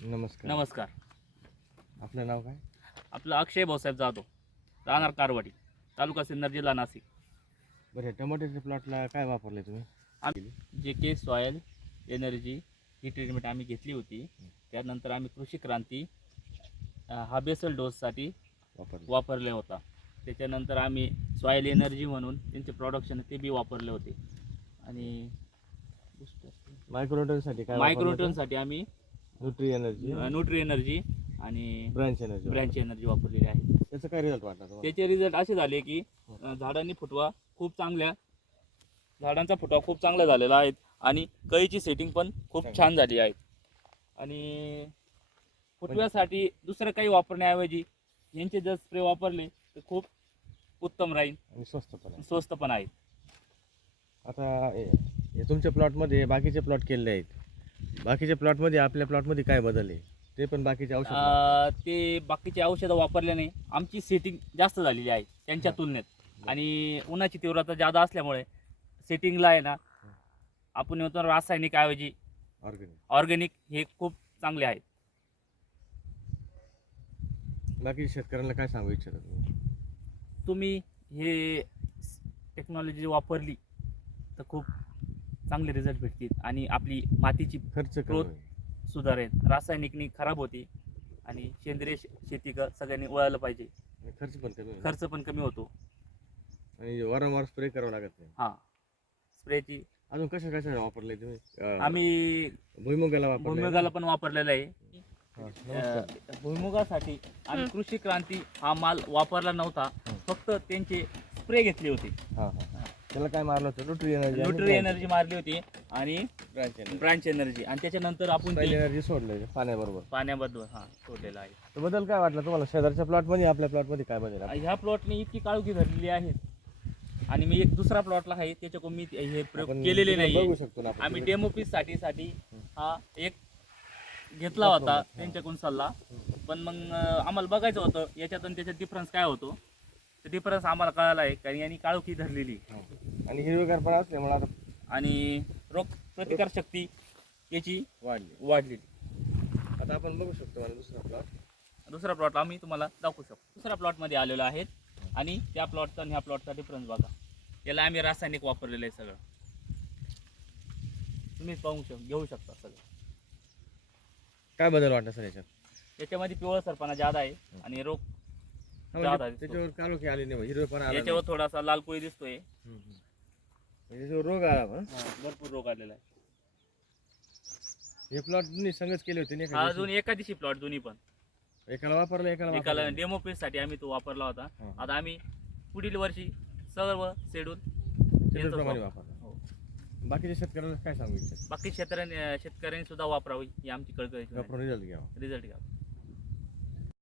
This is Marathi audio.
नमस्कार. नमस्कार. आपलं नाव काय? आपलं अक्षय भाऊसाहेब जाधव, राहणार कारवाडी, तालुका सिन्नर, जिल्हा नाशिक. बरं, टमाट्याच्या प्लॉटला काय वापरले तुम्ही? आम्ही जे के सॉयल एनर्जी ही ट्रीटमेंट आम्ही घेतली होती. त्यानंतर आम्ही कृषी क्रांती हा बेसल डोससाठी वापरले. वापरले होता. त्याच्यानंतर आम्ही सॉयल एनर्जी म्हणून त्यांचे प्रोडक्शन ते बी वापरले होते. आणि मायक्रोटनसाठी काय मायक्रोटनसाठी आम्ही न्यूट्री एनर्जी, न्यूट्री एनर्जी आणि ब्रांच एनर्जी. ब्रँच एनर्जी वापरलेली आहे. त्याचा काय रिझल्ट वाटला तुम्हाला? त्याचे रिझल्ट असे झाले की झाडांनी फुटवा खूप चांगल्या झाडांचा फुटवा खूप चांगला झालेला आहे आणि कळीची सेटिंग पण खूप छान झाली आहे. आणि फुटव्यासाठी दुसरं काही वापरण्याऐवजी यांचे जर स्प्रे वापरले तर खूप उत्तम राहील आणि स्वस्त पण आहे. स्वस्त पण आहे. आता हे तुमच्या प्लॉटमध्ये बाकीचे प्लॉट केलेले आहेत. बाकीच्या प्लॉटमध्ये आपल्या प्लॉटमध्ये काय बदल आहे? ते पण बाकीचे औषध ते बाकीचे औषधं वापरल्याने आमची सेटिंग जास्त झालेली आहे त्यांच्या तुलनेत. आणि उन्हाची तीव्रता जादा असल्यामुळे सेटिंगला आहे ना आपण म्हणतो रासायनिक ऐवजी ऑर्गॅनिक हे खूप चांगले आहेत. बाकी शेतकऱ्यांना काय सांगू इच्छिता तुम्ही? तुम्ही हे टेक्नॉलॉजी वापरली तर खूप चांगले रिझल्ट भेटतील आणि आपली मातीची खर्च ग्रोथ कमी सुधारेल. रासायनिकनी खराब होती आणि सेंद्रिय शेती सगळ्यांनी वळायला पाहिजे. होईल. खर्च पण कमी होईल. खर्च पण कमी होतो. आणि वारंवार स्प्रे करावं लागत नाही. हां, स्प्रेची अजून कशा वापरले तुम्ही? आम्ही भुईमुगाला वापरले. भुईमुगाला पण वापरलेला आहे. नमस्कार. भुईमुगासाठी आम्ही कृषी क्रांती हा माल वापरला नव्हता, फक्त त्यांचे स्प्रे घेतले होते. हां हां. त्याला काय मारलं होतं? Nutri energy. न्यूट्री एनर्जी मारली होती आणि ब्रांच एनर्जी. Branch energy. आणि त्याच्यानंतर आपण ते एनर्जी सोडले पाण्याबरोबर. पाण्याबद्दल सोडलेला आहे. तर बदल काय वाटला तुम्हाला? शेजारच्या प्लॉटमध्ये आपल्या प्लॉटमध्ये काय बदल आहे? ह्या प्लॉटने इतकी काळोखी धरलेली आहे आणि मी एक दुसरा प्लॉटला आहे त्याच्याकडून मी हे प्रयोग आपण केलेले बघू नाही. शकतो ना आपण. आम्ही डेमो पीस साठी हा एक घेतला होता त्यांच्याकडून सल्ला. पण मग आम्हाला बघायचं होतं याच्यात आणि त्याच्यात डिफरन्स काय होतो. तर डिफरन्स आम्हाला कळाला आहे कारण यांनी काळोखी धरलेली आणि हिरवेगार पण असल्यामुळे आता आणि रोग प्रतिकार शक्ती याची वाढलेली. आता आपण बघू शकतो मला दुसरा प्लॉट आम्ही तुम्हाला दाखवू शकतो. दुसऱ्या प्लॉटमध्ये आलेलो आहेत आणि त्या प्लॉटचा आणि ह्या प्लॉटचा डिफरन्स बघा. याला आम्ही रासायनिक वापरलेलं आहे सगळं. तुम्ही घेऊ शकता सगळं. काय बदल वाटला सर याच्यात? याच्यामध्ये पिवळसरपणा जादा आहे आणि रोग जादा दिसतो. त्याच्यावर काळोखी आली नाही, हिरवेपणा आला याच्यावर थोडासा लाल कोळी दिसतोय. नाही. त्याच्यावर रोग आला पण. भरपूर रोग आलेला आहे. हे प्लॉट संगच केले होते नाही का? अजून एका दिवशी प्लॉट दोन्ही पण एकाला वापरलं एकाला एकाला डेमो पीस साठी आम्ही तो वापरला होता. आता आम्ही पुढील वर्षी सर्व शेड्यूल प्रमाणे वापरला. बाकीच्या शेतकऱ्यांना काय सांगू इच्छिता? बाकी शेतकऱ्यांनी सुद्धा वापरावी ही आमची कळकळी. रिझल्ट घ्यावा. रिझल्ट घ्यावा.